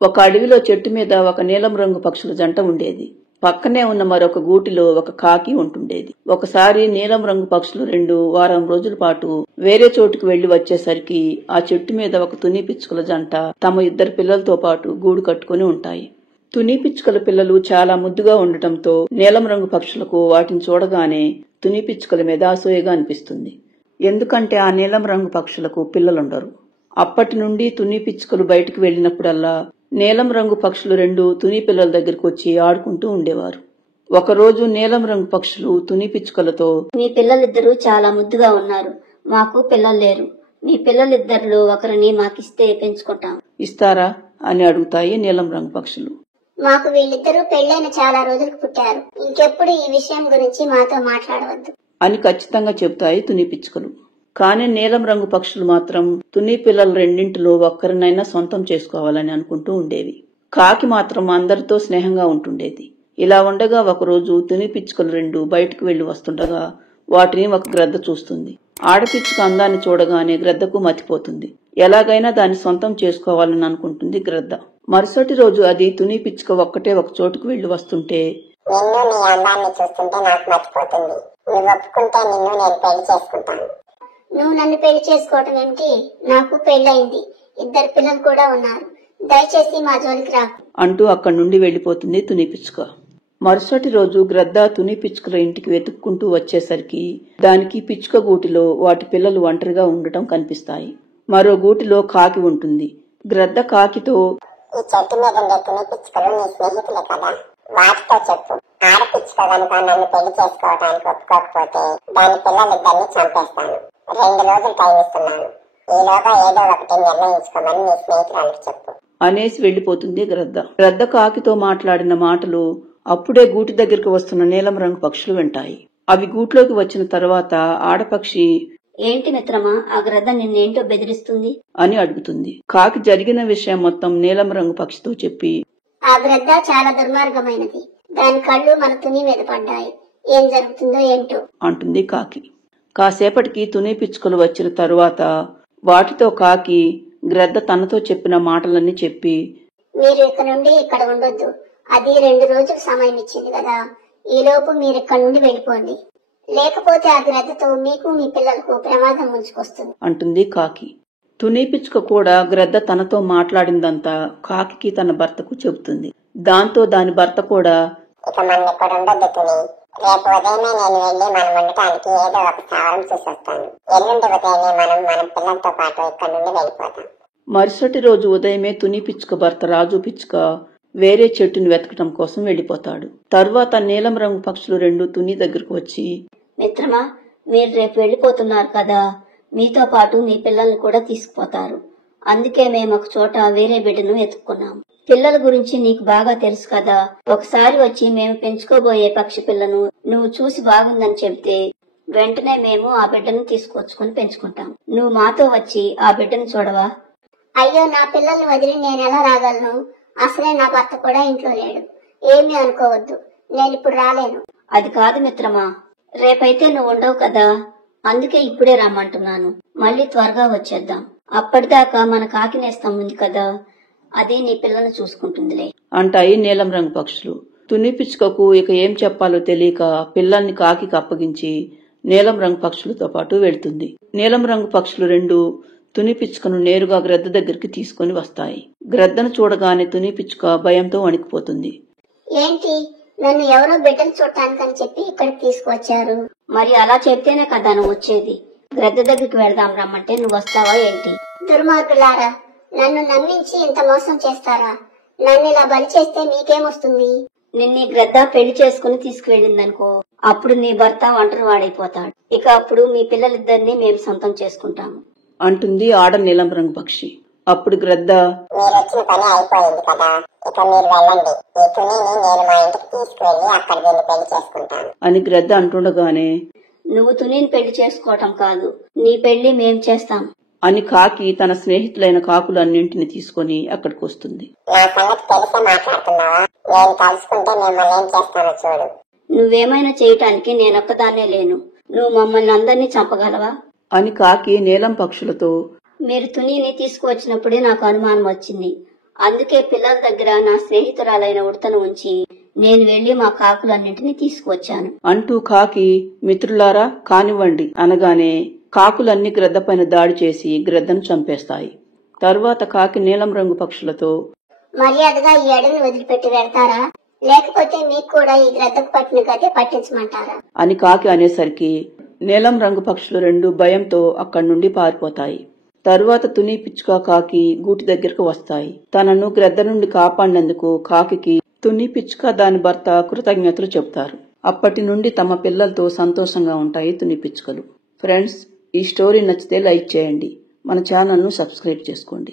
ఒక అడవిలో చెట్టు మీద ఒక నీలం రంగు పక్షుల జంట ఉండేది. పక్కనే ఉన్న మరొక గూటిలో ఒక కాకి ఉంటుండేది. ఒకసారి నీలం రంగు పక్షులు రెండు వారం రోజుల పాటు వేరే చోటుకు వెళ్లి వచ్చేసరికి ఆ చెట్టు మీద ఒక తుని పిచ్చుకల జంట తమ ఇద్దరు పిల్లలతో పాటు గూడు కట్టుకుని ఉంటాయి. తుని పిచ్చుకల పిల్లలు చాలా ముద్దుగా ఉండటంతో నీలం రంగు పక్షులకు వాటిని చూడగానే తుని పిచ్చుకల మీద అసూయగా అనిపిస్తుంది. ఎందుకంటే ఆ నీలం రంగు పక్షులకు పిల్లలుండరు. అప్పటి నుండి తుని పిచ్చుకలు బయటికి వెళ్లినప్పుడల్లా నీలం రంగు పక్షులు రెండు తుని పిల్లల దగ్గరకు వచ్చి ఆడుకుంటూ ఉండేవారు. ఒకరోజు నీలం రంగు పక్షులు తుని పిచ్చుకలతో, మీ పిల్లలిద్దరూ చాలా ముద్దుగా ఉన్నారు, మాకు పిల్లలు లేరు, మీ పిల్లలిద్దరిలో ఒకరిని మాకిస్తే పెంచుకుంటాం, ఇస్తారా అని అడుగుతాయి నీలం రంగు పక్షులు. మాకు వీళ్ళిద్దరూ పెళ్లైన చాలా రోజులకు పుట్టారు, ఇంకెప్పుడు ఈ విషయం గురించి మాతో మాట్లాడవద్దు అని ఖచ్చితంగా చెబుతాయి తుని పిచ్చుకలు. కానీ నీలం రంగు పక్షులు మాత్రం తుని పిల్లల రెండింటిలో ఒక్కరినైనా సొంతం చేసుకోవాలని అనుకుంటూ ఉండేవి. కాకి మాత్రం అందరితో స్నేహంగా ఉంటుండేది. ఇలా ఉండగా ఒకరోజు తుని పిచ్చుకలు రెండు బయటకు వెళ్లి వస్తుండగా వాటిని ఒక గ్రద్ద చూస్తుంది. ఆడపిచ్చుక అందాన్ని చూడగానే గ్రద్దకు మతిపోతుంది. ఎలాగైనా దాన్ని సొంతం చేసుకోవాలని అనుకుంటుంది గ్రద్ద. మరుసటి రోజు అది తుని పిచ్చుక ఒక్కటే ఒక చోటుకు వెళ్లి వస్తుంటే, నిన్ను నీ అందాన్ని చూస్తుంటే నాకు మర్చిపోతుంది, నువ్వు ఒప్పుకుంటే నిన్ను నేను పెళ్లి చేసుకుంటాను. నువ్వు నన్ను పెళ్లి చేసుకోవటం ఏమిటి? నాకు పెళ్లయింది, ఇద్దరు పిల్లలు కూడా ఉన్నారు, దయచేసి మా జోలికి రా అంటూ అక్కడి నుండి వెళ్లిపోతుంది తుని పిచ్చుక. మరుసటి రోజు గ్రద్ద తుని పిచ్చుకల ఇంటికి వెతుక్కుంటూ వచ్చేసరికి దానికి పిచ్చుక గూటిలో వాటి పిల్లలు ఒంటరిగా ఉండటం కనిపిస్తాయి. మరో గూటిలో కాకి ఉంటుంది. గ్రద్ద కాకితో, ఈ చెట్టు మీద ఉండే తుని పిచ్చుకలు నీ స్నేహితులే కదా, వాటితో చెప్పు, ఆడపిచ్చుక కనుక నన్ను పెళ్లి చేసుకోవడానికి ఒప్పుకోకపోతే దాని పిల్లలిద్దరిని చంపేస్తాను. 2 రోజులు టైం ఇస్తున్నాను, ఈలోగా ఏదో ఒకటి నిర్ణయించుకోమని నీ స్నేహితురానికి చెప్పు అనేసి వెళ్లిపోతుంది గ్రద్ద. గ్రద్ద కాకితో మాట్లాడిన మాటలు అప్పుడే గూటి దగ్గరకు వస్తున్న నీలం రంగు పక్షులు వింటాయి. అవి గూట్లోకి వచ్చిన తర్వాత ఆడపక్షి, ఏంటి మిత్రమా, ఆ గ్రద్ద నిన్నేంటో బెదిరిస్తుంది అని అడుగుతుంది. కాకి జరిగిన విషయం మొత్తం నీలం రంగు పక్షితో చెప్పి, ఆ గ్రద్ద చాలా దుర్మార్గమైనది, దాని కళ్ళు మన తుని మీద పడ్డాయి, ఏం జరుగుతుందో ఏంటో అంటుంది కాకి. కాసేపటికి తుని పిచ్చుకలు వచ్చిన తరువాత వాటితో కాకి గ్రద్ద తనతో చెప్పిన మాటలన్నీ చెప్పి, మీరు ఇక్కడ నుండి ఇక్కడ ఉండొద్దు, అది 2 రోజులు సమయం ఇచ్చింది కదా, ఈలోపు మీరు ఇక్కడ నుండి వెళ్ళిపోండి, లేకపోతే ఆ గ్రద్దతో మీకు మీ పిల్లలకు ప్రమాదం ముంచుకొస్తుంది అంటుంది కాకి. తుని పిచ్చుక కూడా గ్రద్ద తనతో మాట్లాడిందంతా కాకి తన భర్తకు చెబుతుంది. దాంతో దాని భర్త కూడా, ఇక మనం ఇక్కడ ఉండొద్దు తుని, రేపు ఉదయమే నేను వెళ్లి మనం ఉండటానికి ఏదో ఒక స్థావరం చూసొస్తాను, ఎల్లుండి ఉదయమే మనం మన పిల్లలతో పాటు ఇక్కడ నుండి వెళ్ళిపోతాం. మరుసటి రోజు ఉదయమే తుని పిచ్చుక భర్త రాజు పిచ్చుక వేరే చెట్టుని వెతకటం కోసం వెళ్లిపోతాడు. తరువాత నీలం రంగు పక్షులు రెండు తుని దగ్గరకు వచ్చి, మిత్రమా, మీరు రేపు వెళ్లిపోతున్నారు కదా, మీతో పాటు మీ పిల్లల్ని కూడా తీసుకుపోతారు, అందుకే మేము ఒక చోట వేరే బిడ్డను ఎత్తుకున్నాం. పిల్లల గురించి నీకు బాగా తెలుసు కదా, ఒకసారి వచ్చి మేము పెంచుకోబోయే పక్షి పిల్లను నువ్వు చూసి బాగుందని చెబితే వెంటనే మేము ఆ బిడ్డను తీసుకొచ్చుకుని పెంచుకుంటాం. నువ్వు మాతో వచ్చి ఆ బిడ్డను చూడవా? అయ్యో, నా పిల్లల్ని వదిలి నేను ఎలా రాగలను? అసలే నా భర్త కూడా ఇంట్లో లేడు, ఏమీ అనుకోవద్దు, నేను ఇప్పుడు రాలేను. అది కాదు మిత్రమా, రేపైతే నువ్వు ఉండవు కదా, అందుకే ఇప్పుడే రమ్మంటున్నాను, మళ్ళీ త్వరగా వచ్చేద్దాం, అప్పటిదాకా మన కాకినేస్తం ఉంది కదా, అది నీ పిల్లల్ని చూసుకుంటుందిలే అంటాయి నీలం రంగు పక్షులు. తుని పిచ్చుకకు ఇక ఏం చెప్పాలో తెలియక పిల్లల్ని కాకి అప్పగించి నీలం రంగు పక్షులతో పాటు వెళ్తుంది. నీలం రంగు పక్షులు రెండు తుని పిచ్చుకను నేరుగా గ్రద్ద దగ్గరికి తీసుకుని వస్తాయి. గ్రద్దను చూడగానే తుని పిచ్చుక భయంతో వణికిపోతుంది. ఏంటి, నన్ను ఎవరో బిడ్డను చూడటానికని చెప్పి ఇక్కడికి తీసుకువచ్చారు? మరి అలా చెప్తేనే కదా నువ్వు వచ్చేది, గ్రద్ద దగ్గరికి వెళ్దాం రమ్మంటే నువ్వు వస్తావా ఏంటి? దుర్మార్గులారా, నన్ను నమ్మించి ఇంత మోసం చేస్తారా? నన్ను ఇలా బలి చేస్తే మీకేమొస్తుంది? నిన్ను గ్రద్ద పెళ్లి చేసుకుని తీసుకువెళ్ళిందనుకో, అప్పుడు నీ భర్త ఒంటరి వాడైపోతాడు, ఇక అప్పుడు మీ పిల్లలిద్దరిని మేము సొంతం చేసుకుంటాము అంటుంది ఆడ నీలం రంగు పక్షి. అప్పుడు గ్రద్ద, మీరు వచ్చిన పని అయిపోయింది కదా, ఇక మీరు వెళ్ళండి, ఈ తునిని నేను మా ఇంటికి తీసుకువెళ్లి అక్కడ దీన్ని పెళ్లి చేసుకుంటాను అని గ్రద్ద అంటుండగానే, నువ్వు తునిని పెళ్లి చేసుకోవటం కాదు, నీ పెళ్లి మేం చేస్తాం అని కాకి తన స్నేహితులైన కాకులన్నింటిని తీసుకుని అక్కడికి వస్తుంది. నా సంగతి తెలిసే మాట్లాడుతున్నావా? నేను తలుచుకుంటే మిమ్మల్ని ఏం చేస్తానో చూడు. నువ్వేమైనా చేయటానికి నేనొక్కదాన్నే లేను, నువ్వు మమ్మల్ని అందరినీ చంపగలవా అని కాకి నీలం పక్షులతో, మీరు తునిని తీసుకువచ్చినప్పుడే నాకు అనుమానం వచ్చింది, అందుకే పిల్లల దగ్గర నా స్నేహితురాలైన ఉడతను ఉంచి నేను వెళ్లి మా కాకులన్నింటినీ తీసుకువచ్చాను అంటూ కాకి మిత్రులారా కానివ్వండి అనగానే కాకులన్నీ గ్రద్దపైన దాడి చేసి గ్రద్దను చంపేస్తాయి. తరువాత కాకి నీలం రంగు పక్షులతో మర్యాదగా ఈ అడవిని వదిలిపెట్టి వెళ్తారా, లేకపోతే మీకు కూడా ఈ గ్రద్దకు పట్టిన గతే పట్టించమంటారా అని కాకి అనేసరికి నీలం రంగు పక్షులు రెండు భయంతో అక్కడి నుండి పారిపోతాయి. తరువాత తుని పిచ్చుక కాకి గూటి దగ్గరకు వస్తాయి. తనను గ్రద్ద నుండి కాపాడినందుకు కాకికి తుని పిచ్చుక దాని భర్త కృతజ్ఞతలు చెబుతారు. అప్పటి నుండి తమ పిల్లలతో సంతోషంగా ఉంటాయి తుని పిచ్చుకలు. ఫ్రెండ్స్, ఈ స్టోరీ నచ్చితే లైక్ చేయండి, మన ఛానల్ను సబ్స్క్రైబ్ చేసుకోండి.